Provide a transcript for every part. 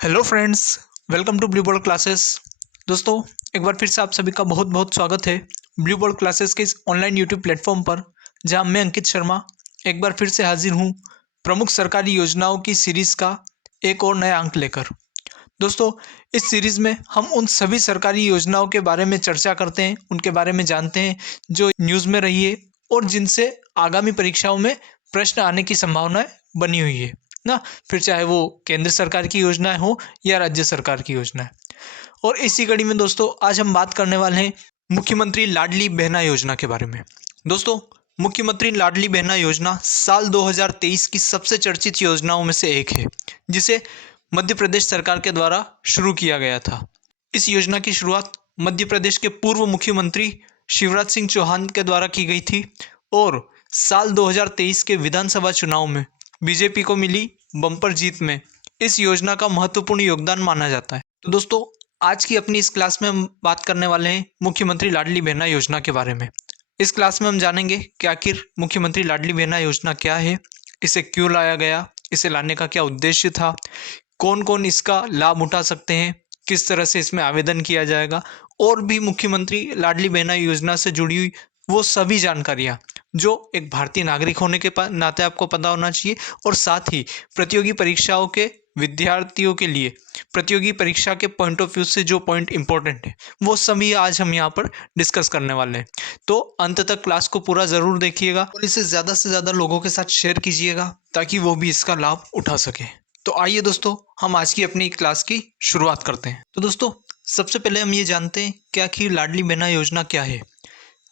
Hello friends, welcome to Blue Ball classes. दोस्तों, एक बार फिर से आप सभी का बहुत बहुत स्वागत है ब्लू बॉल क्लासेस के इस ऑनलाइन यूट्यूब प्लेटफॉर्म पर, जहां मैं अंकित शर्मा एक बार फिर से हाजिर हूं प्रमुख सरकारी योजनाओं की सीरीज़ का एक और नया अंक लेकर। दोस्तों, इस सीरीज़ में हम उन सभी सरकारी योजनाओं के बारे में चर्चा करते हैं, उनके बारे में जानते हैं जो न्यूज़ में रही है और जिनसे आगामी परीक्षाओं में प्रश्न आने की संभावनाएं बनी हुई है ना। फिर चाहे वो केंद्र सरकार की योजनाएं हो या राज्य सरकार की योजनाएं। और इसी कड़ी में दोस्तों, आज हम बात करने वाले हैं मुख्यमंत्री लाडली बहना योजना के बारे में। दोस्तों, मुख्यमंत्री लाडली बहना योजना साल 2023 की सबसे चर्चित योजनाओं में से एक है, जिसे मध्य प्रदेश सरकार के द्वारा शुरू किया गया था। इस योजना की शुरुआत मध्य प्रदेश के पूर्व मुख्यमंत्री शिवराज सिंह चौहान के द्वारा की गई थी और साल 2023 के विधानसभा चुनाव में बीजेपी को मिली बम्पर जीत में इस योजना का महत्वपूर्ण योगदान माना जाता है। तो दोस्तों, आज की अपनी इस क्लास में हम बात करने वाले हैं मुख्यमंत्री लाडली बहना योजना के बारे में। इस क्लास में हम जानेंगे कि आखिर मुख्यमंत्री लाडली बहना योजना क्या है, इसे क्यों लाया गया, इसे लाने का क्या उद्देश्य था, कौन कौन इसका लाभ उठा सकते हैं, किस तरह से इसमें आवेदन किया जाएगा, और भी मुख्यमंत्री लाडली बहना योजना से जुड़ी हुई वो सभी जानकारियाँ जो एक भारतीय नागरिक होने के नाते आपको पता होना चाहिए, और साथ ही प्रतियोगी परीक्षाओं के विद्यार्थियों के लिए प्रतियोगी परीक्षा के पॉइंट ऑफ व्यू से जो पॉइंट इंपॉर्टेंट है वो सभी आज हम यहाँ पर डिस्कस करने वाले हैं। तो अंत तक क्लास को पूरा ज़रूर देखिएगा और इसे ज़्यादा से ज़्यादा लोगों के साथ शेयर कीजिएगा ताकि वो भी इसका लाभ उठा सकें। तो आइए दोस्तों, हम आज की अपनी क्लास की शुरुआत करते हैं। तो दोस्तों, सबसे पहले हम ये जानते हैं कि आखिर लाडली बहना योजना क्या है।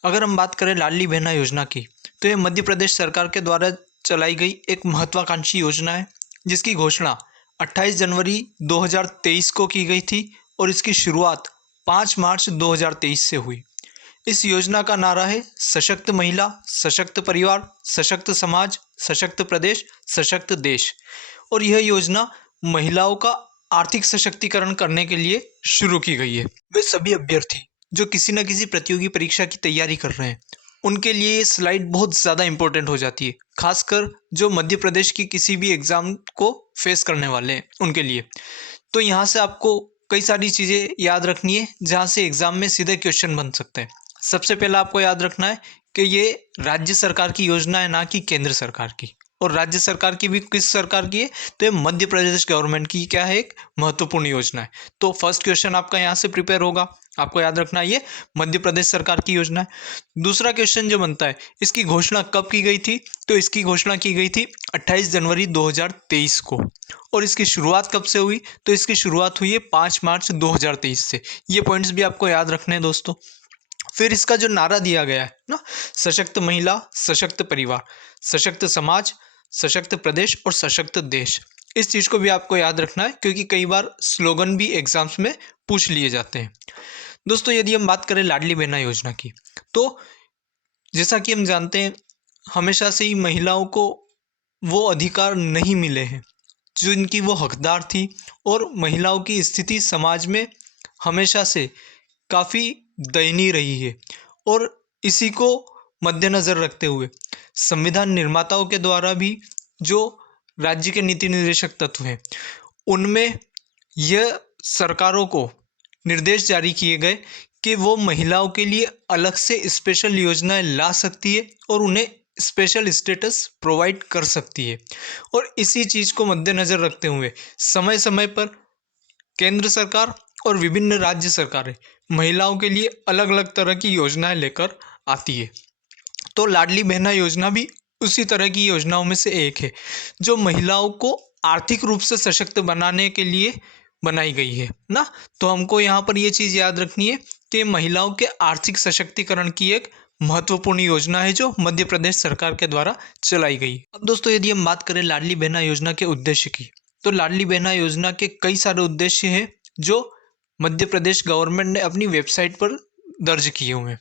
अगर हम बात करें लाडली बहना योजना की, तो ये मध्य प्रदेश सरकार के द्वारा चलाई गई एक महत्वाकांक्षी योजना है, जिसकी घोषणा 28 जनवरी 2023 को की गई थी और इसकी शुरुआत 5 मार्च 2023 से हुई। इस योजना का नारा है सशक्त महिला, सशक्त परिवार, सशक्त समाज, सशक्त प्रदेश, सशक्त देश। और यह योजना महिलाओं का आर्थिक सशक्तिकरण करने के लिए शुरू की गई है। वे सभी अभ्यर्थी जो किसी न किसी प्रतियोगी परीक्षा की तैयारी कर रहे हैं, उनके लिए ये स्लाइड बहुत ज़्यादा इंपॉर्टेंट हो जाती है, खासकर जो मध्य प्रदेश की किसी भी एग्ज़ाम को फेस करने वाले हैं उनके लिए। तो यहाँ से आपको कई सारी चीज़ें याद रखनी है जहाँ से एग्ज़ाम में सीधे क्वेश्चन बन सकते हैं। सबसे पहला आपको याद रखना है कि ये राज्य सरकार की योजना है, ना कि केंद्र सरकार की। और राज्य सरकार की भी किस सरकार की है, तो ये मध्य प्रदेश गवर्नमेंट की क्या है, एक महत्वपूर्ण योजना है। तो फर्स्ट क्वेश्चन आपका यहाँ से प्रिपेयर होगा, आपको याद रखना है ये मध्य प्रदेश सरकार की योजना है। दूसरा क्वेश्चन जो बनता है, इसकी घोषणा कब की गई थी, तो इसकी घोषणा की गई थी 28 जनवरी 2023 को। और इसकी शुरुआत कब से हुई, तो इसकी शुरुआत हुई है 5 मार्च 2023 से। ये पॉइंट्स भी आपको याद रखने हैं दोस्तों। फिर इसका जो नारा दिया गया है ना, सशक्त महिला, सशक्त परिवार, सशक्त समाज, सशक्त प्रदेश और सशक्त देश, इस चीज़ को भी आपको याद रखना है क्योंकि कई बार स्लोगन भी एग्जाम्स में पूछ लिए जाते हैं। दोस्तों, यदि हम बात करें लाडली बहना योजना की, तो जैसा कि हम जानते हैं, हमेशा से ही महिलाओं को वो अधिकार नहीं मिले हैं जिनकी वो हकदार थी, और महिलाओं की स्थिति समाज में हमेशा से काफ़ी दयनीय रही है। और इसी को मद्देनज़र रखते हुए संविधान निर्माताओं के द्वारा भी जो राज्य के नीति निर्देशक तत्व हैं, उनमें यह सरकारों को निर्देश जारी किए गए कि वो महिलाओं के लिए अलग से स्पेशल योजनाएं ला सकती है और उन्हें स्पेशल स्टेटस प्रोवाइड कर सकती है। और इसी चीज़ को मद्देनज़र रखते हुए समय समय पर केंद्र सरकार और विभिन्न राज्य सरकारें महिलाओं के लिए अलग अलग तरह की योजनाएं लेकर आती है। तो लाडली बहना योजना भी उसी तरह की योजनाओं में से एक है जो महिलाओं को आर्थिक रूप से सशक्त बनाने के लिए बनाई गई है ना। तो हमको यहाँ पर ये चीज़ याद रखनी है कि महिलाओं के आर्थिक सशक्तिकरण की एक महत्वपूर्ण योजना है जो मध्य प्रदेश सरकार के द्वारा चलाई गई। अब दोस्तों, यदि हम बात करें लाडली बहना योजना के उद्देश्य की, तो लाडली बहना योजना के कई सारे उद्देश्य हैं जो मध्य प्रदेश गवर्नमेंट ने अपनी वेबसाइट पर दर्ज किए हुए हैं।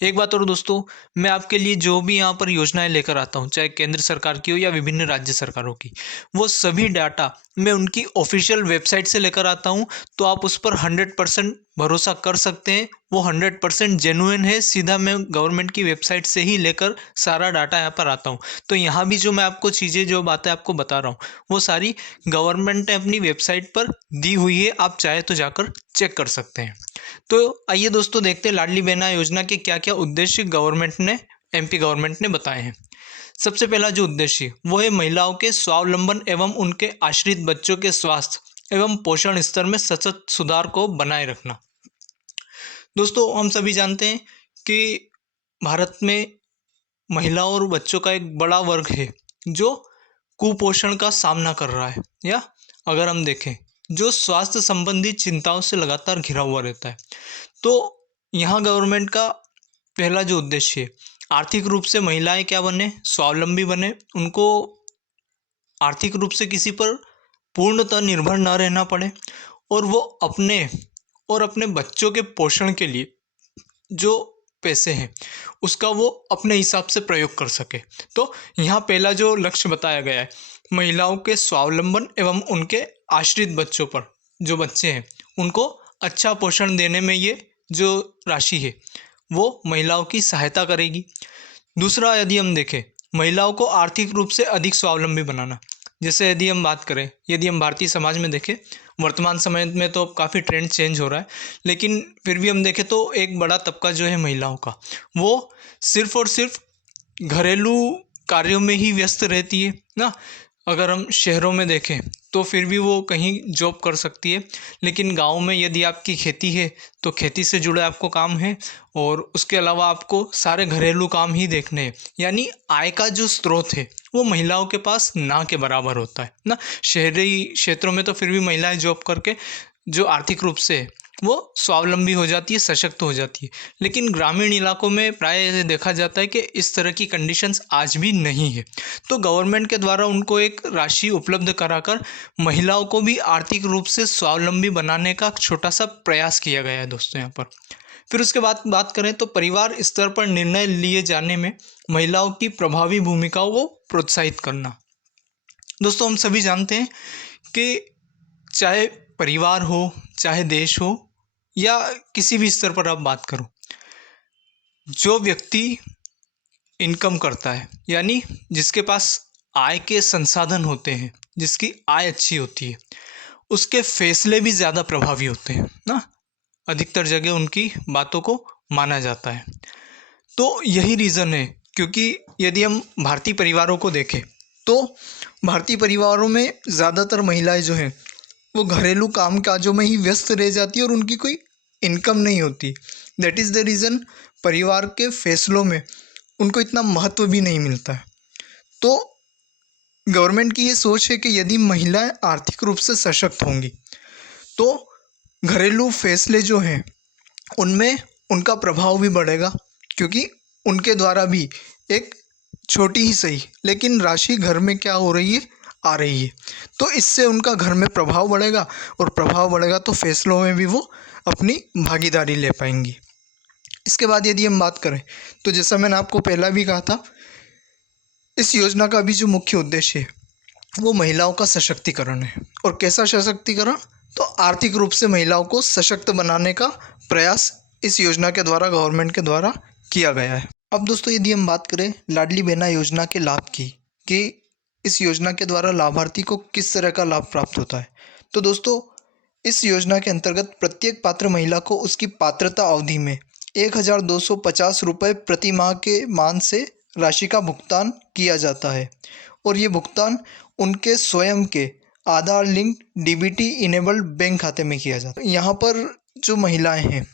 एक बात और दोस्तों, मैं आपके लिए जो भी यहाँ पर योजनाएं लेकर आता हूँ, चाहे केंद्र सरकार की हो या विभिन्न राज्य सरकारों की, वो सभी डाटा मैं उनकी ऑफिशियल वेबसाइट से लेकर आता हूँ, तो आप उस पर 100% भरोसा कर सकते हैं। वो 100% जेन्युइन है। सीधा मैं गवर्नमेंट की वेबसाइट से ही लेकर सारा डाटा यहाँ पर आता हूँ। तो यहाँ भी जो मैं आपको चीज़ें, जो बातें आपको बता रहा हूँ, वो सारी गवर्नमेंट ने अपनी वेबसाइट पर दी हुई है। आप चाहे तो जाकर चेक कर सकते हैं। तो आइए दोस्तों, देखते हैं लाडली बहना योजना के क्या क्या उद्देश्य एमपी गवर्नमेंट ने बताए हैं। सबसे पहला जो उद्देश्य वो है महिलाओं के स्वावलंबन एवं उनके आश्रित बच्चों के स्वास्थ्य एवं पोषण स्तर में सतत सुधार को बनाए रखना। दोस्तों, हम सभी जानते हैं कि भारत में महिलाओं और बच्चों का एक बड़ा वर्ग है जो कुपोषण का सामना कर रहा है, या अगर हम देखें, जो स्वास्थ्य संबंधी चिंताओं से लगातार घिरा हुआ रहता है। तो यहाँ गवर्नमेंट का पहला जो उद्देश्य है, आर्थिक रूप से महिलाएं क्या बने, स्वावलंबी बने, उनको आर्थिक रूप से किसी पर पूर्णतः निर्भर न रहना पड़े, और वो अपने बच्चों के पोषण के लिए जो पैसे हैं उसका वो अपने हिसाब से प्रयोग कर सके। तो यहाँ पहला जो लक्ष्य बताया गया है, महिलाओं के स्वावलंबन एवं उनके आश्रित बच्चों पर, जो बच्चे हैं उनको अच्छा पोषण देने में ये जो राशि है वो महिलाओं की सहायता करेगी। दूसरा, यदि हम देखें, महिलाओं को आर्थिक रूप से अधिक स्वावलंबी बनाना। जैसे यदि हम बात करें, यदि हम भारतीय समाज में देखें, वर्तमान समय में तो अब काफ़ी ट्रेंड चेंज हो रहा है, लेकिन फिर भी हम देखें तो एक बड़ा तबका जो है महिलाओं का, वो सिर्फ और सिर्फ घरेलू कार्यों में ही व्यस्त रहती है ना। अगर हम शहरों में देखें तो फिर भी वो कहीं जॉब कर सकती है, लेकिन गांव में यदि आपकी खेती है तो खेती से जुड़े आपको काम है, और उसके अलावा आपको सारे घरेलू काम ही देखने हैं। यानी आय का जो स्रोत है वो महिलाओं के पास ना के बराबर होता है ना। शहरी क्षेत्रों में तो फिर भी महिलाएं जॉब करके जो आर्थिक रूप से वो स्वावलंबी हो जाती है, सशक्त हो जाती है। लेकिन ग्रामीण इलाकों में प्राय ऐसे देखा जाता है कि इस तरह की कंडीशंस आज भी नहीं है। तो गवर्नमेंट के द्वारा उनको एक राशि उपलब्ध कराकर महिलाओं को भी आर्थिक रूप से स्वावलंबी बनाने का छोटा सा प्रयास किया गया है दोस्तों यहाँ पर। फिर उसके बाद बात करें तो परिवार स्तर पर निर्णय लिए जाने में महिलाओं की प्रभावी भूमिकाओं को प्रोत्साहित करना। दोस्तों, हम सभी जानते हैं कि चाहे परिवार हो, चाहे देश हो, या किसी भी स्तर पर आप बात करो, जो व्यक्ति इनकम करता है, यानी जिसके पास आय के संसाधन होते हैं, जिसकी आय अच्छी होती है, उसके फैसले भी ज़्यादा प्रभावी होते हैं ना। अधिकतर जगह उनकी बातों को माना जाता है। तो यही रीज़न है, क्योंकि यदि हम भारतीय परिवारों को देखें तो भारतीय परिवारों में ज़्यादातर महिलाएं जो हैं वो घरेलू काम काजों में ही व्यस्त रह जाती है और उनकी कोई इनकम नहीं होती। दैट इज़ द रीज़न परिवार के फैसलों में उनको इतना महत्व भी नहीं मिलता है। तो गवर्नमेंट की ये सोच है कि यदि महिलाएं आर्थिक रूप से सशक्त होंगी तो घरेलू फैसले जो हैं उनमें उनका प्रभाव भी बढ़ेगा, क्योंकि उनके द्वारा भी एक छोटी ही सही लेकिन राशि घर में क्या हो रही है, आ रही है। तो इससे उनका घर में प्रभाव बढ़ेगा, और प्रभाव बढ़ेगा तो फैसलों में भी वो अपनी भागीदारी ले पाएंगी। इसके बाद यदि हम बात करें तो जैसा मैंने आपको पहला भी कहा था, इस योजना का भी जो मुख्य उद्देश्य है वो महिलाओं का सशक्तिकरण है। और कैसा सशक्तिकरण? तो आर्थिक रूप से महिलाओं को सशक्त बनाने का प्रयास इस योजना के द्वारा, गवर्नमेंट के द्वारा किया गया है। अब दोस्तों, यदि हम बात करें लाडली बहना योजना के लाभ की, कि इस योजना के द्वारा लाभार्थी को किस तरह का लाभ प्राप्त होता है, तो दोस्तों इस योजना के अंतर्गत प्रत्येक पात्र महिला को उसकी पात्रता अवधि में 1250 रुपये प्रति माह के मान से राशि का भुगतान किया जाता है, और ये भुगतान उनके स्वयं के आधार लिंक डीबीटी इनेबल्ड बैंक खाते में किया जाता है। यहाँ पर जो महिलाएं हैं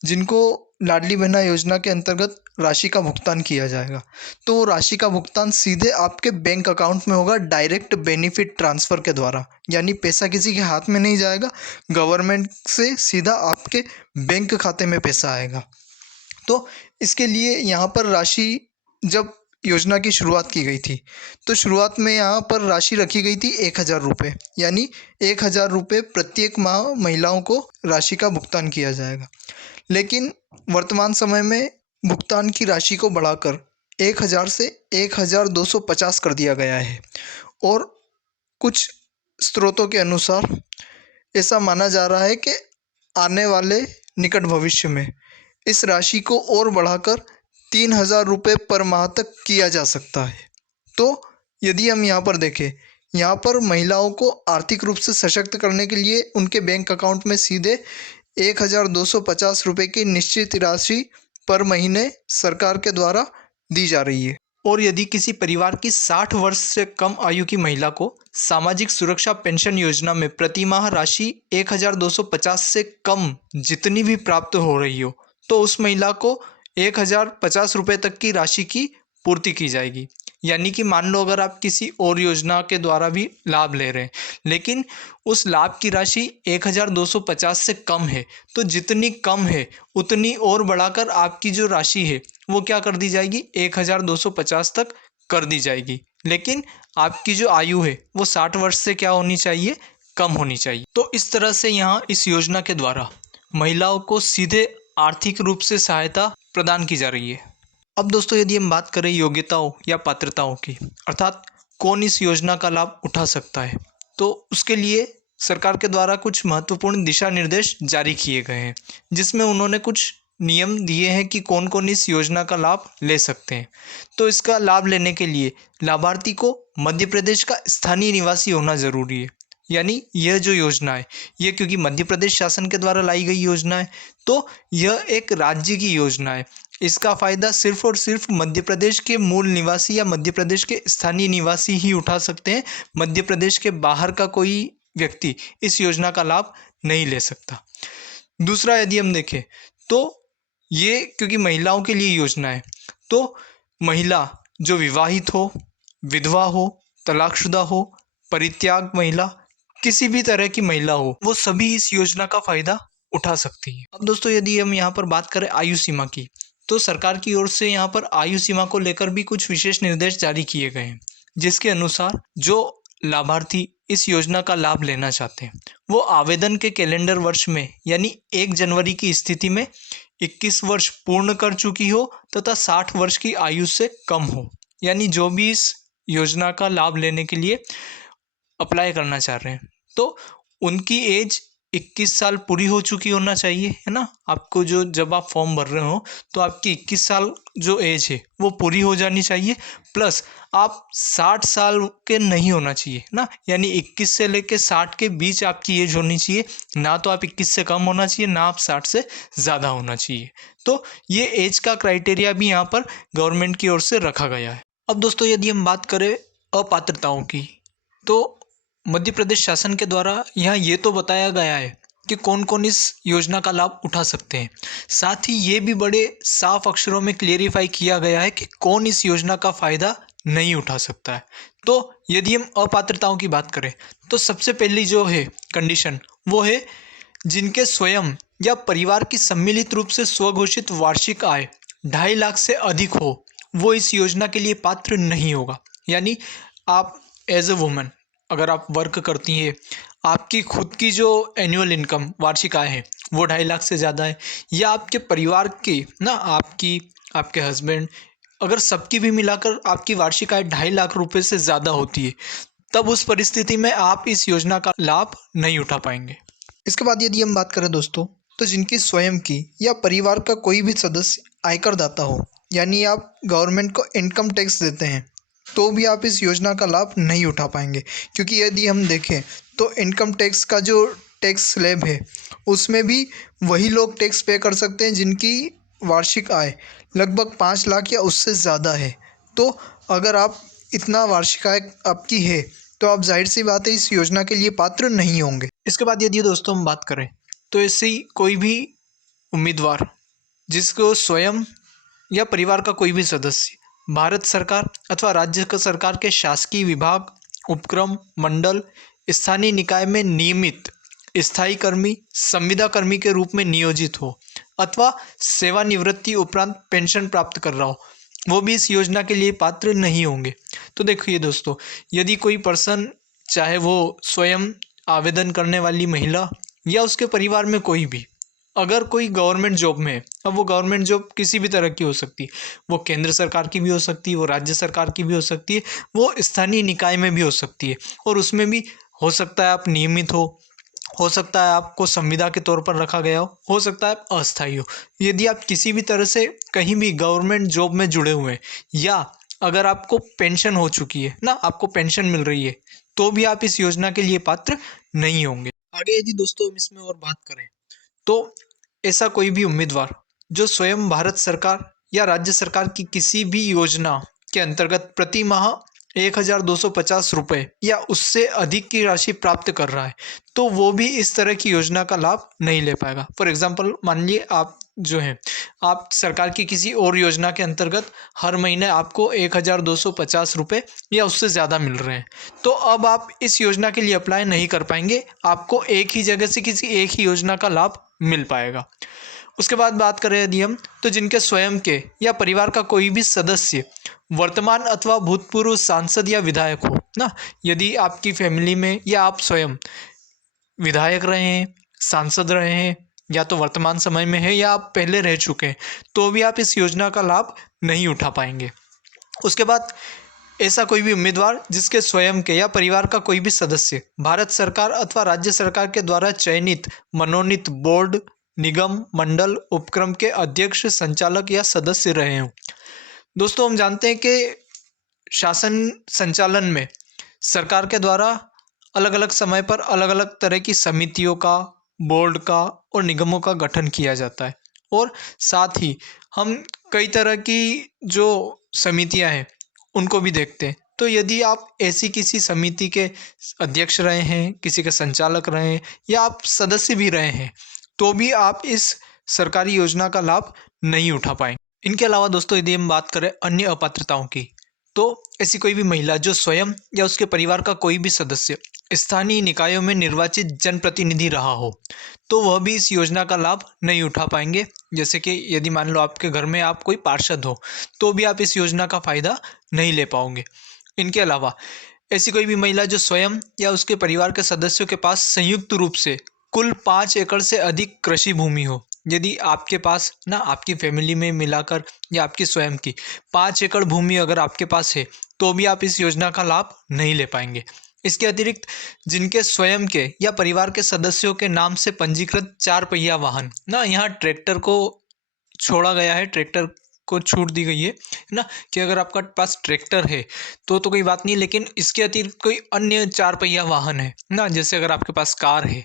जिनको लाडली बहना योजना के अंतर्गत राशि का भुगतान किया जाएगा, तो वो राशि का भुगतान सीधे आपके बैंक अकाउंट में होगा, डायरेक्ट बेनिफिट ट्रांसफ़र के द्वारा। यानी पैसा किसी के हाथ में नहीं जाएगा, गवर्नमेंट से सीधा आपके बैंक खाते में पैसा आएगा। तो इसके लिए यहाँ पर राशि, जब योजना की शुरुआत की गई थी तो शुरुआत में यहाँ पर राशि रखी गई थी 1000 रुपये, यानी 1000 रुपये प्रत्येक माह महिलाओं को राशि का भुगतान किया जाएगा। लेकिन वर्तमान समय में भुगतान की राशि को बढ़ाकर 1000 से 1250 कर दिया गया है, और कुछ स्रोतों के अनुसार ऐसा माना जा रहा है कि आने वाले निकट भविष्य में इस राशि को और बढ़ाकर 3,000 रुपये पर माह तक किया जा सकता है। तो यदि हम यहाँ पर देखें, यहाँ पर महिलाओं को आर्थिक रूप से सशक्त करने के लिए उनके बैंक अकाउंट में सीधे 1,250 रुपये की निश्चित राशि पर महीने सरकार के द्वारा दी जा रही है। और यदि किसी परिवार की 60 वर्ष से कम आयु की महिला को सामाजिक सुरक्षा पेंशन योजना में प्रति माह राशि 1,250 से कम जितनी भी प्राप्त हो रही हो, तो उस महिला को 1,050 रुपये तक की राशि की पूर्ति की जाएगी। यानी कि मान लो अगर आप किसी और योजना के द्वारा भी लाभ ले रहे हैं, लेकिन उस लाभ की राशि 1,250 से कम है, तो जितनी कम है उतनी और बढ़ाकर आपकी जो राशि है वो क्या कर दी जाएगी, 1,250 तक कर दी जाएगी। लेकिन आपकी जो आयु है वो 60 वर्ष से क्या होनी चाहिए, कम होनी चाहिए। तो इस तरह से यहाँ इस योजना के द्वारा महिलाओं को सीधे आर्थिक रूप से सहायता प्रदान की जा रही है। अब दोस्तों यदि हम बात करें योग्यताओं या पात्रताओं की, अर्थात कौन इस योजना का लाभ उठा सकता है, तो उसके लिए सरकार के द्वारा कुछ महत्वपूर्ण दिशा निर्देश जारी किए गए हैं, जिसमें उन्होंने कुछ नियम दिए हैं कि कौन कौन इस योजना का लाभ ले सकते हैं। तो इसका लाभ लेने के लिए लाभार्थी को मध्य प्रदेश का स्थानीय निवासी होना ज़रूरी है। यानी यह जो योजना है ये क्योंकि मध्य प्रदेश शासन के द्वारा लाई गई योजना है, तो यह एक राज्य की योजना है। इसका फ़ायदा सिर्फ और सिर्फ मध्य प्रदेश के मूल निवासी या मध्य प्रदेश के स्थानीय निवासी ही उठा सकते हैं। मध्य प्रदेश के बाहर का कोई व्यक्ति इस योजना का लाभ नहीं ले सकता। दूसरा यदि हम देखें तो ये क्योंकि महिलाओं के लिए योजना है, तो महिला जो विवाहित हो, विधवा हो, तलाकशुदा हो, परित्याग महिला, किसी भी तरह की महिला हो, वो सभी इस योजना का फ़ायदा उठा सकती है। अब दोस्तों यदि हम यहाँ पर बात करें आयु सीमा की, तो सरकार की ओर से यहाँ पर आयु सीमा को लेकर भी कुछ विशेष निर्देश जारी किए गए हैं, जिसके अनुसार जो लाभार्थी इस योजना का लाभ लेना चाहते हैं वो आवेदन के कैलेंडर वर्ष में यानी 1 जनवरी की स्थिति में 21 वर्ष पूर्ण कर चुकी हो तथा 60 वर्ष की आयु से कम हो। यानी जो भी इस योजना का लाभ लेने के लिए अप्लाई करना चाह रहे हैं, तो उनकी एज 21 साल पूरी हो चुकी होना चाहिए, है ना। आपको जो जब आप फॉर्म भर रहे हो तो आपकी 21 साल जो एज है वो पूरी हो जानी चाहिए, प्लस आप 60 साल के नहीं होना चाहिए ना। यानी 21 से लेके 60 के बीच आपकी एज होनी चाहिए, ना तो आप 21 से कम होना चाहिए, ना आप 60 से ज़्यादा होना चाहिए। तो ये एज का क्राइटेरिया भी यहाँ पर गवर्नमेंट की ओर से रखा गया है। अब दोस्तों यदि हम बात करें अपात्रताओं की, तो मध्य प्रदेश शासन के द्वारा यहाँ ये तो बताया गया है कि कौन कौन इस योजना का लाभ उठा सकते हैं। साथ ही ये भी बड़े साफ अक्षरों में क्लियरिफाई किया गया है कि कौन इस योजना का फ़ायदा नहीं उठा सकता है। तो यदि हम अपात्रताओं की बात करें तो सबसे पहली जो है कंडीशन वो है जिनके स्वयं या परिवार की सम्मिलित रूप से स्वघोषित वार्षिक आय 2.5 लाख से अधिक हो, वो इस योजना के लिए पात्र नहीं होगा। यानी आप एज ए वुमन अगर आप वर्क करती हैं, आपकी खुद की जो एनुअल इनकम वार्षिक आय है वो 2.5 लाख से ज़्यादा है, या आपके परिवार की ना आपके हस्बैंड, अगर सबकी भी मिलाकर आपकी वार्षिक आय 2.5 लाख रुपए से ज़्यादा होती है, तब उस परिस्थिति में आप इस योजना का लाभ नहीं उठा पाएंगे। इसके बाद यदि हम बात करें दोस्तों, तो जिनकी स्वयं की या परिवार का कोई भी सदस्य आयकर दाता हो, यानी आप गवर्नमेंट को इनकम टैक्स देते हैं, तो भी आप इस योजना का लाभ नहीं उठा पाएंगे। क्योंकि यदि हम देखें तो इनकम टैक्स का जो टैक्स स्लैब है उसमें भी वही लोग टैक्स पे कर सकते हैं जिनकी वार्षिक आय लगभग 5 लाख या उससे ज़्यादा है। तो अगर आप इतना वार्षिक आय आपकी है तो आप जाहिर सी बात है इस योजना के लिए पात्र नहीं होंगे। इसके बाद यदि दोस्तों हम बात करें तो ऐसे ही कोई भी उम्मीदवार जिसको स्वयं या परिवार का कोई भी सदस्य भारत सरकार अथवा राज्य सरकार के शासकीय विभाग, उपक्रम, मंडल, स्थानीय निकाय में नियमित स्थायी कर्मी, संविदा कर्मी के रूप में नियोजित हो अथवा सेवानिवृत्ति उपरांत पेंशन प्राप्त कर रहा हो, वो भी इस योजना के लिए पात्र नहीं होंगे। तो देखिए दोस्तों, यदि कोई पर्सन, चाहे वो स्वयं आवेदन करने वाली महिला या उसके परिवार में कोई भी, अगर कोई गवर्नमेंट जॉब में है, अब वो गवर्नमेंट जॉब किसी भी तरह की हो सकती है, वो केंद्र सरकार की भी हो सकती है, वो राज्य सरकार की भी हो सकती है, वो स्थानीय निकाय में भी हो सकती है, और उसमें भी हो सकता है आप नियमित हो सकता है आपको संविदा के तौर पर रखा गया हो सकता है आप अस्थायी हो। यदि आप किसी भी तरह से कहीं भी गवर्नमेंट जॉब में जुड़े हुए हैं या अगर आपको पेंशन हो चुकी है ना, आपको पेंशन मिल रही है, तो भी आप इस योजना के लिए पात्र नहीं होंगे। आगे यदि दोस्तों हम इसमें और बात करें तो ऐसा कोई भी उम्मीदवार जो स्वयं भारत सरकार या राज्य सरकार की किसी भी योजना के अंतर्गत प्रति माह 1,250 रुपये या उससे अधिक की राशि प्राप्त कर रहा है, तो वो भी इस तरह की योजना का लाभ नहीं ले पाएगा। फॉर एग्जांपल मान लीजिए आप जो हैं, आप सरकार की किसी और योजना के अंतर्गत हर महीने आपको 1,250 रुपये या उससे ज़्यादा मिल रहे हैं, तो अब आप इस योजना के लिए अप्लाई नहीं कर पाएंगे। आपको एक ही जगह से किसी एक ही योजना का लाभ मिल पाएगा। उसके बाद बात करें यदि हम, तो जिनके स्वयं के या परिवार का कोई भी सदस्य वर्तमान अथवा भूतपूर्व सांसद या विधायक हो ना, यदि आपकी फैमिली में या आप स्वयं विधायक रहे हैं, सांसद रहे हैं, या तो वर्तमान समय में है या आप पहले रह चुके हैं, तो भी आप इस योजना का लाभ नहीं उठा पाएंगे। उसके बाद ऐसा कोई भी उम्मीदवार जिसके स्वयं के या परिवार का कोई भी सदस्य भारत सरकार अथवा राज्य सरकार के द्वारा चयनित मनोनीत बोर्ड, निगम, मंडल, उपक्रम के अध्यक्ष, संचालक या सदस्य रहे हों। दोस्तों हम जानते हैं कि शासन संचालन में सरकार के द्वारा अलग अलग समय पर अलग अलग तरह की समितियों का, बोर्ड का और निगमों का गठन किया जाता है, और साथ ही हम कई तरह की जो समितियां हैं उनको भी देखते हैं। तो यदि आप ऐसी किसी समिति के अध्यक्ष रहे हैं, किसी के संचालक रहे हैं या आप सदस्य भी रहे हैं, तो भी आप इस सरकारी योजना का लाभ नहीं उठा पाएंगे। इनके अलावा दोस्तों यदि हम बात करें अन्य अपात्रताओं की, तो ऐसी कोई भी महिला जो स्वयं या उसके परिवार का कोई भी सदस्य स्थानीय निकायों में निर्वाचित जनप्रतिनिधि रहा हो, तो वह भी इस योजना का लाभ नहीं उठा पाएंगे। जैसे कि यदि मान लो आपके घर में आप कोई पार्षद हो, तो भी आप इस योजना का फ़ायदा नहीं ले पाओगे। इनके अलावा ऐसी कोई भी महिला जो स्वयं या उसके परिवार के सदस्यों के पास संयुक्त रूप से कुल 5 एकड़ से अधिक कृषि भूमि हो, यदि आपके पास ना, आपकी फैमिली में मिलाकर या आपकी स्वयं की 5 एकड़ भूमि अगर आपके पास है, तो भी आप इस योजना का लाभ नहीं ले पाएंगे। इसके अतिरिक्त जिनके स्वयं के या परिवार के सदस्यों के नाम से पंजीकृत 4 पहिया वाहन ना, यहाँ ट्रैक्टर को छोड़ा गया है, ट्रैक्टर को छूट दी गई है ना, कि अगर आपका पास ट्रैक्टर है तो कोई बात नहीं, लेकिन इसके अतिरिक्त कोई अन्य 4 पहिया वाहन है ना, जैसे अगर आपके पास कार है,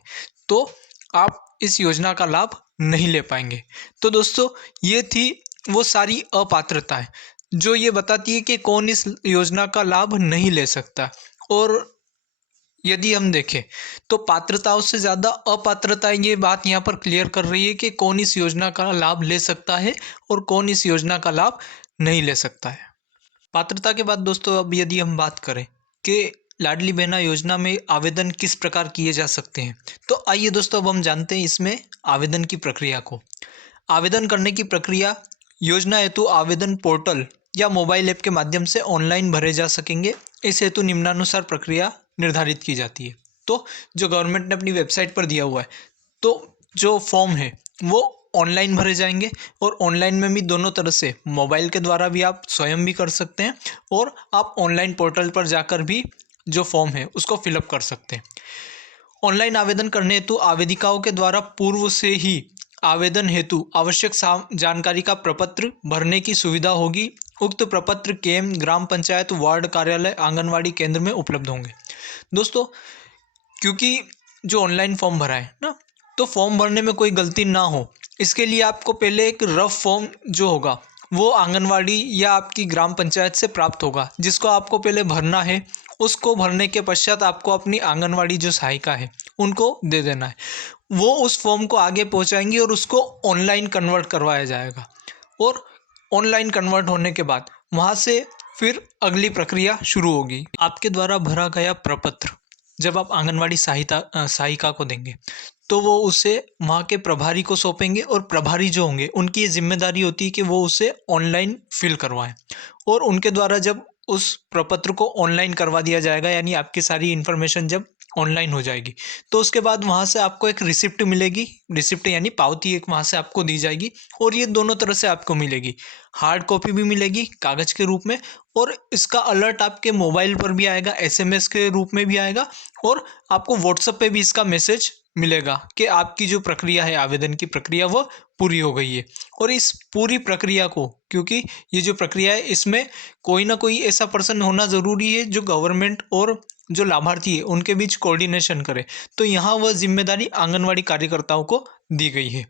तो आप इस योजना का लाभ नहीं ले पाएंगे। तो दोस्तों ये थी वो सारी अपात्रताएं जो ये बताती है कि कौन इस योजना का लाभ नहीं ले सकता। और यदि हम देखें तो पात्रताओं से ज़्यादा अपात्रताएं ये बात यहाँ पर क्लियर कर रही है कि कौन इस योजना का लाभ ले सकता है और कौन इस योजना का लाभ नहीं ले सकता है। पात्रता के बाद दोस्तों अब यदि हम बात करें कि लाडली बहना योजना में आवेदन किस प्रकार किए जा सकते हैं, तो आइए दोस्तों अब हम जानते हैं इसमें आवेदन की प्रक्रिया को। आवेदन करने की प्रक्रिया योजना हेतु आवेदन पोर्टल या मोबाइल ऐप के माध्यम से ऑनलाइन भरे जा सकेंगे। इस हेतु निम्नानुसार प्रक्रिया निर्धारित की जाती है। तो जो गवर्नमेंट ने अपनी वेबसाइट पर दिया हुआ है, तो जो फॉर्म है वो ऑनलाइन भरे जाएंगे, और ऑनलाइन में भी दोनों तरह से मोबाइल के द्वारा भी आप स्वयं भी कर सकते हैं और आप ऑनलाइन पोर्टल पर जाकर भी जो फॉर्म है उसको फिलअप कर सकते हैं। ऑनलाइन आवेदन करने हेतु आवेदिकाओं के द्वारा पूर्व से ही आवेदन हेतु आवश्यक जानकारी का प्रपत्र भरने की सुविधा होगी। उक्त प्रपत्र केम ग्राम पंचायत, वार्ड कार्यालय, आंगनवाड़ी केंद्र में उपलब्ध होंगे। दोस्तों क्योंकि जो ऑनलाइन फॉर्म भरा है ना, तो फॉर्म भरने में कोई गलती ना हो, इसके लिए आपको पहले एक रफ फॉर्म जो होगा वो आंगनवाड़ी या आपकी ग्राम पंचायत से प्राप्त होगा, जिसको आपको पहले भरना है। उसको भरने के पश्चात आपको अपनी आंगनवाड़ी जो सहायिका है उनको दे देना है। वो उस फॉर्म को आगे पहुंचाएंगी और उसको ऑनलाइन कन्वर्ट करवाया जाएगा, और ऑनलाइन कन्वर्ट होने के बाद वहाँ से फिर अगली प्रक्रिया शुरू होगी। आपके द्वारा भरा गया प्रपत्र जब आप आंगनवाड़ी सहायिका को देंगे, तो वो उसे वहाँ के प्रभारी को सौंपेंगे, और प्रभारी जो होंगे उनकी ये जिम्मेदारी होती है कि वो उसे ऑनलाइन फिल करवाएं। और उनके द्वारा जब उस प्रपत्र को ऑनलाइन करवा दिया जाएगा, यानी आपकी सारी इन्फॉर्मेशन जब ऑनलाइन हो जाएगी। तो उसके बाद वहाँ से आपको एक रिसिप्ट मिलेगी, रिसिप्ट यानी पावती एक वहाँ से आपको दी जाएगी और ये दोनों तरह से आपको मिलेगी। हार्ड कॉपी भी मिलेगी कागज़ के रूप में और इसका अलर्ट आपके मोबाइल पर भी आएगा, एसएमएस के रूप में भी आएगा और आपको व्हाट्सएप पे भी इसका मैसेज मिलेगा कि आपकी जो प्रक्रिया है, आवेदन की प्रक्रिया वो पूरी हो गई है। और इस पूरी प्रक्रिया को, क्योंकि ये जो प्रक्रिया है इसमें कोई ना कोई ऐसा पर्सन होना ज़रूरी है जो गवर्नमेंट और जो लाभार्थी है उनके बीच कोऑर्डिनेशन करे, तो यहाँ वह जिम्मेदारी आंगनवाड़ी कार्यकर्ताओं को दी गई है।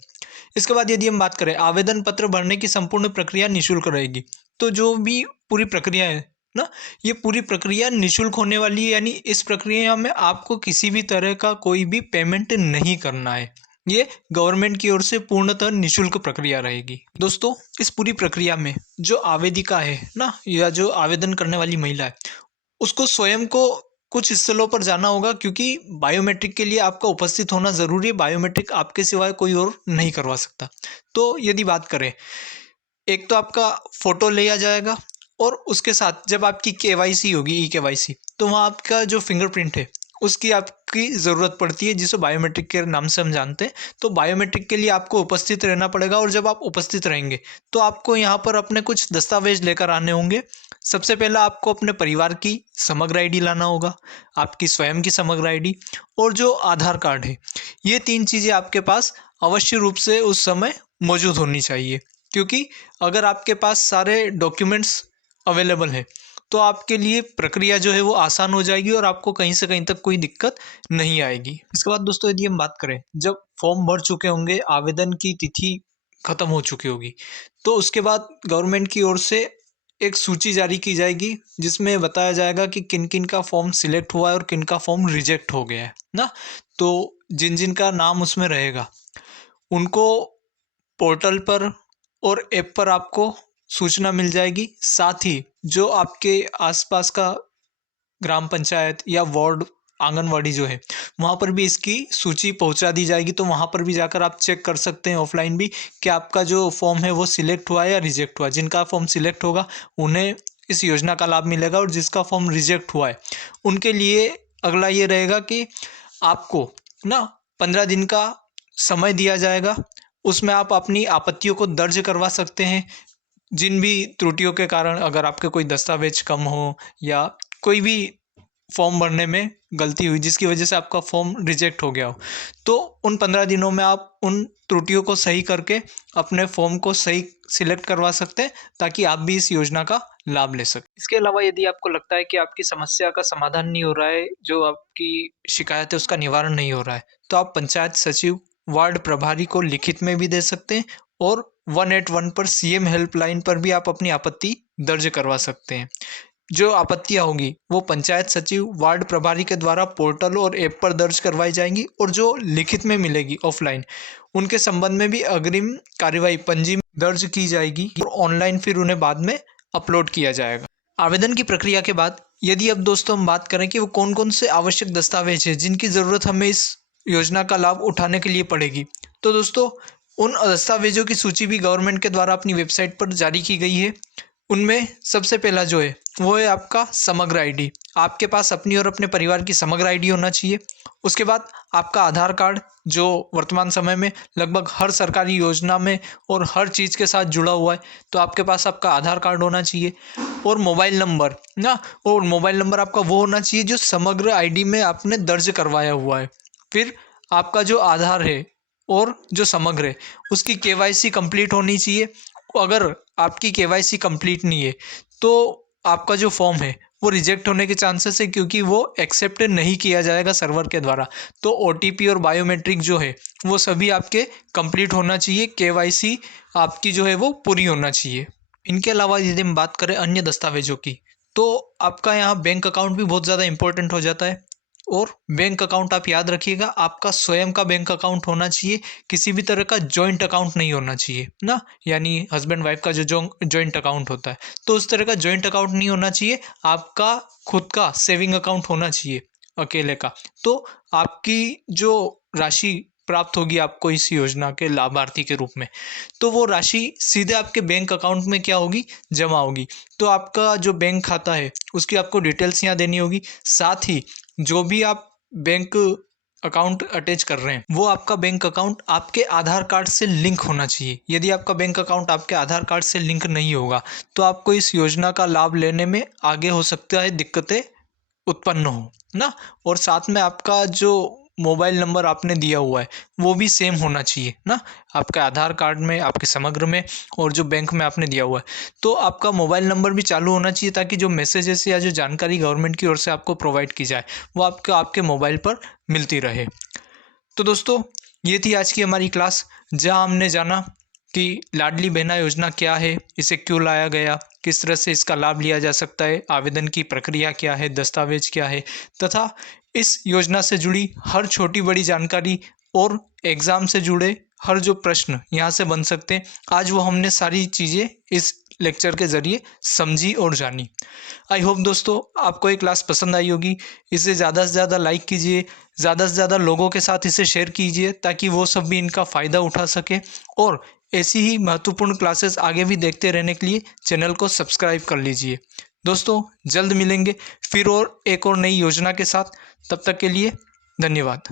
इसके बाद यदि हम बात करें, आवेदन पत्र भरने की संपूर्ण प्रक्रिया निःशुल्क रहेगी। तो जो भी पूरी प्रक्रिया है ना, ये पूरी प्रक्रिया निःशुल्क होने वाली है, यानी इस प्रक्रिया में आपको किसी भी तरह का कोई भी पेमेंट नहीं करना है। ये गवर्नमेंट की ओर से पूर्णतः निःशुल्क प्रक्रिया रहेगी। दोस्तों, इस पूरी प्रक्रिया में जो आवेदिका है ना, या जो आवेदन करने वाली महिला है, उसको स्वयं को कुछ स्थलों पर जाना होगा, क्योंकि बायोमेट्रिक के लिए आपका उपस्थित होना ज़रूरी है। बायोमेट्रिक आपके सिवाय कोई और नहीं करवा सकता। तो यदि बात करें, एक तो आपका फ़ोटो लिया जाएगा और उसके साथ जब आपकी केवाईसी होगी, ई केवाईसी, तो वहाँ आपका जो फिंगरप्रिंट है उसकी आपकी ज़रूरत पड़ती है, जिसे बायोमेट्रिक के नाम से हम जानते हैं। तो बायोमेट्रिक के लिए आपको उपस्थित रहना पड़ेगा और जब आप उपस्थित रहेंगे तो आपको यहाँ पर अपने कुछ दस्तावेज लेकर आने होंगे। सबसे पहला आपको अपने परिवार की समग्र आईडी लाना होगा, आपकी स्वयं की समग्र आईडी और जो आधार कार्ड है। ये 3 चीज़ें आपके पास अवश्य रूप से उस समय मौजूद होनी चाहिए, क्योंकि अगर आपके पास सारे डॉक्यूमेंट्स अवेलेबल है तो आपके लिए प्रक्रिया जो है वो आसान हो जाएगी और आपको कहीं से कहीं तक कोई दिक्कत नहीं आएगी। इसके बाद दोस्तों, यदि हम बात करें, जब फॉर्म भर चुके होंगे, आवेदन की तिथि खत्म हो चुकी होगी, तो उसके बाद गवर्नमेंट की ओर से एक सूची जारी की जाएगी जिसमें बताया जाएगा कि किन किन का फॉर्म सिलेक्ट हुआ है और किन का फॉर्म रिजेक्ट हो गया है ना। तो जिन जिन का नाम उसमें रहेगा उनको पोर्टल पर और ऐप पर आपको सूचना मिल जाएगी। साथ ही जो आपके आसपास का ग्राम पंचायत या वार्ड आंगनवाड़ी जो है, वहाँ पर भी इसकी सूची पहुँचा दी जाएगी। तो वहाँ पर भी जाकर आप चेक कर सकते हैं ऑफलाइन भी कि आपका जो फॉर्म है वो सिलेक्ट हुआ है या रिजेक्ट हुआ। जिनका फॉर्म सिलेक्ट होगा उन्हें इस योजना का लाभ मिलेगा और जिसका फॉर्म रिजेक्ट हुआ है उनके लिए अगला ये रहेगा कि आपको ना 15 दिन का समय दिया जाएगा। उसमें आप अपनी आपत्तियों को दर्ज करवा सकते हैं। जिन भी त्रुटियों के कारण, अगर आपके कोई दस्तावेज कम हो या कोई भी फॉर्म भरने में गलती हुई जिसकी वजह से आपका फॉर्म रिजेक्ट हो गया हो, तो उन 15 दिनों में आप उन त्रुटियों को सही करके अपने फॉर्म को सही सिलेक्ट करवा सकते हैं, ताकि आप भी इस योजना का लाभ ले सकें। इसके अलावा यदि आपको लगता है कि आपकी समस्या का समाधान नहीं हो रहा है, जो आपकी शिकायत है उसका निवारण नहीं हो रहा है, तो आप पंचायत सचिव, वार्ड प्रभारी को लिखित में भी दे सकते हैं और 181 पर सीएम हेल्पलाइन पर भी आप अपनी आपत्ति दर्ज करवा सकते हैं। जो आपत्तियाँ होंगी वो पंचायत सचिव, वार्ड प्रभारी के द्वारा पोर्टल और ऐप पर दर्ज करवाई जाएंगी और जो लिखित में मिलेगी ऑफलाइन, उनके संबंध में भी अग्रिम कार्यवाही पंजी में दर्ज की जाएगी और ऑनलाइन फिर उन्हें बाद में अपलोड किया जाएगा। आवेदन की प्रक्रिया के बाद यदि अब दोस्तों हम बात करें कि वो कौन कौन से आवश्यक दस्तावेज हैं जिनकी ज़रूरत हमें इस योजना का लाभ उठाने के लिए पड़ेगी, तो दोस्तों उन दस्तावेजों की सूची भी गवर्नमेंट के द्वारा अपनी वेबसाइट पर जारी की गई है। उनमें सबसे पहला जो है वो है आपका समग्र आईडी। आपके पास अपनी और अपने परिवार की समग्र आईडी होना चाहिए। उसके बाद आपका आधार कार्ड, जो वर्तमान समय में लगभग हर सरकारी योजना में और हर चीज़ के साथ जुड़ा हुआ है, तो आपके पास आपका आधार कार्ड होना चाहिए। और मोबाइल नंबर ना, और मोबाइल नंबर आपका वो होना चाहिए जो समग्र आईडी में आपने दर्ज करवाया हुआ है। फिर आपका जो आधार है और जो समग्र है उसकी केवाईसी कंप्लीट होनी चाहिए। अगर आपकी केवाईसी कंप्लीट नहीं है तो आपका जो फॉर्म है वो रिजेक्ट होने के चांसेस है, क्योंकि वो एक्सेप्ट नहीं किया जाएगा सर्वर के द्वारा। तो ओटीपी और बायोमेट्रिक जो है वो सभी आपके कंप्लीट होना चाहिए। केवाईसी आपकी जो है वो पूरी होना चाहिए। इनके अलावा यदि हम बात करें अन्य दस्तावेजों की, तो आपका यहाँ बैंक अकाउंट भी बहुत ज़्यादा इंपॉर्टेंट हो जाता है। और बैंक अकाउंट आप याद रखिएगा, आपका स्वयं का बैंक अकाउंट होना चाहिए, किसी भी तरह का जॉइंट अकाउंट नहीं होना चाहिए ना, यानी हस्बैंड वाइफ का जो जॉइंट अकाउंट होता है, तो उस तरह का जॉइंट अकाउंट नहीं होना चाहिए। आपका खुद का सेविंग अकाउंट होना चाहिए अकेले का। तो आपकी जो राशि प्राप्त होगी आपको इस योजना के लाभार्थी के रूप में, तो वो राशि सीधे आपके बैंक अकाउंट में क्या होगी, जमा होगी। तो आपका जो बैंक खाता है उसकी आपको डिटेल्स यहाँ देनी होगी। साथ ही जो भी आप बैंक अकाउंट अटैच कर रहे हैं वो आपका बैंक अकाउंट आपके आधार कार्ड से लिंक होना चाहिए। यदि आपका बैंक अकाउंट आपके आधार कार्ड से लिंक नहीं होगा तो आपको इस योजना का लाभ लेने में आगे हो सकता है दिक्कतें उत्पन्न हो ना। और साथ में आपका जो मोबाइल नंबर आपने दिया हुआ है वो भी सेम होना चाहिए ना, आपके आधार कार्ड में, आपके समग्र में और जो बैंक में आपने दिया हुआ है। तो आपका मोबाइल नंबर भी चालू होना चाहिए ताकि जो मैसेजेस या जो जानकारी गवर्नमेंट की ओर से आपको प्रोवाइड की जाए वो आपके मोबाइल पर मिलती रहे। तो दोस्तों ये थी आज की हमारी क्लास, जहां हमने जाना कि लाडली बहना योजना क्या है, इसे क्यों लाया गया, किस तरह से इसका लाभ लिया जा सकता है, आवेदन की प्रक्रिया क्या है, दस्तावेज क्या है, तथा इस योजना से जुड़ी हर छोटी बड़ी जानकारी और एग्ज़ाम से जुड़े हर जो प्रश्न यहाँ से बन सकते हैं, आज वो हमने सारी चीज़ें इस लेक्चर के ज़रिए समझी और जानी। आई होप दोस्तों आपको ये क्लास पसंद आई होगी। इसे ज़्यादा से ज़्यादा लाइक कीजिए, ज़्यादा से ज़्यादा लोगों के साथ इसे शेयर कीजिए ताकि वो सब भी इनका फ़ायदा उठा सके। और ऐसी ही महत्वपूर्ण क्लासेस आगे भी देखते रहने के लिए चैनल को सब्सक्राइब कर लीजिए। दोस्तों जल्द मिलेंगे फिर और एक और नई योजना के साथ, तब तक के लिए धन्यवाद।